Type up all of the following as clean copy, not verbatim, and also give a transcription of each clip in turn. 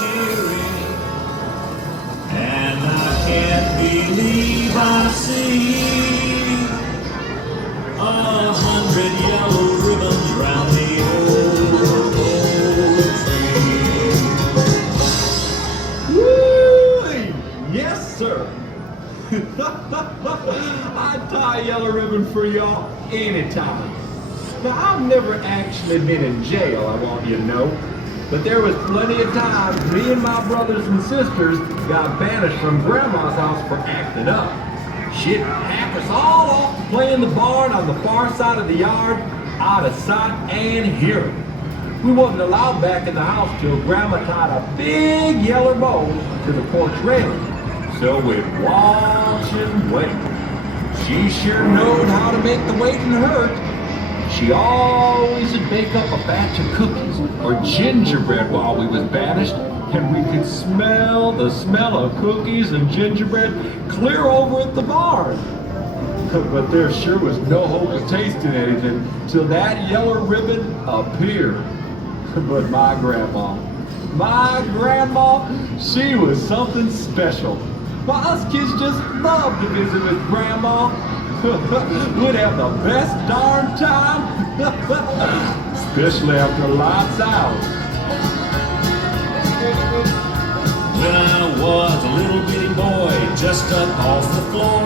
cheering. And I can't believe I see 100 yellow ribbons round the old tree. Woo! Yes, sir. I'd tie a yellow ribbon for y'all anytime. Now, I've never actually been in jail, I want you to know. But there was plenty of times me and my brothers and sisters got banished from Grandma's house for acting up. She'd hack us all off to play in the barn on the far side of the yard, out of sight and hearing. We wasn't allowed back in the house till Grandma tied a big yellow bow to the porch railing. So we'd watch and wait. She sure knowed how to make the waiting hurt. She always would bake up a batch of cookies or gingerbread while we was banished, and we could smell the smell of cookies and gingerbread clear over at the barn. But there sure was no hope of tasting anything till that yellow ribbon appeared. But my grandma, she was something special. Why, us kids just loved to visit with Grandma. We'd have the best darn time, especially after lights out. When I was a little bitty boy, just up off the floor,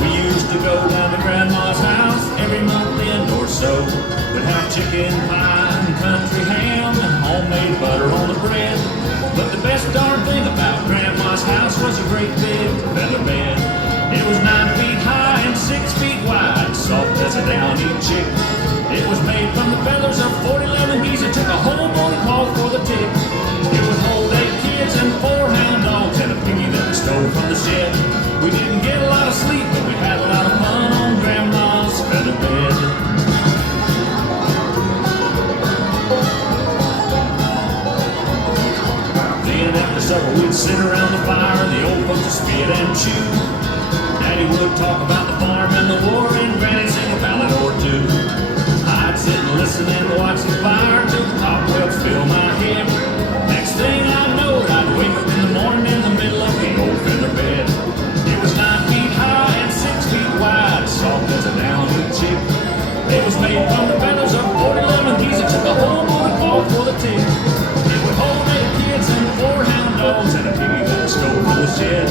we used to go down to Grandma's house every month end or so. We'd have chicken pie and country ham and homemade butter on the bread. But the best darn thing about Grandma's house was a great big feather bed. It was 9 feet high and 6 feet wide, soft as a downy chick. It was made from the feathers of 40 lemon geese. It took a whole morning call for the tick. It would hold 8 kids and 4 hound dogs and a piggy that we stole from the shed. We didn't get a lot of sleep, but we had a lot of fun on Grandma's feather bed. Then after supper we'd sit around the fire and the old folks would spit and chew. Daddy would talk about the farm and the war, and Granny'd sing a ballad or two. I'd sit and listen and watch the fire till the cobwebs fill my head. Next thing I knowed, I'd wake up in the morning in the middle of the old feather bed. It was 9 feet high and 6 feet wide, soft as a downy chick. It was made from the feathers of 40 lemon geese. It took a whole morning call for the tick. It would hold 8 kids and 4 hound dogs and a piggy that stole from the shed.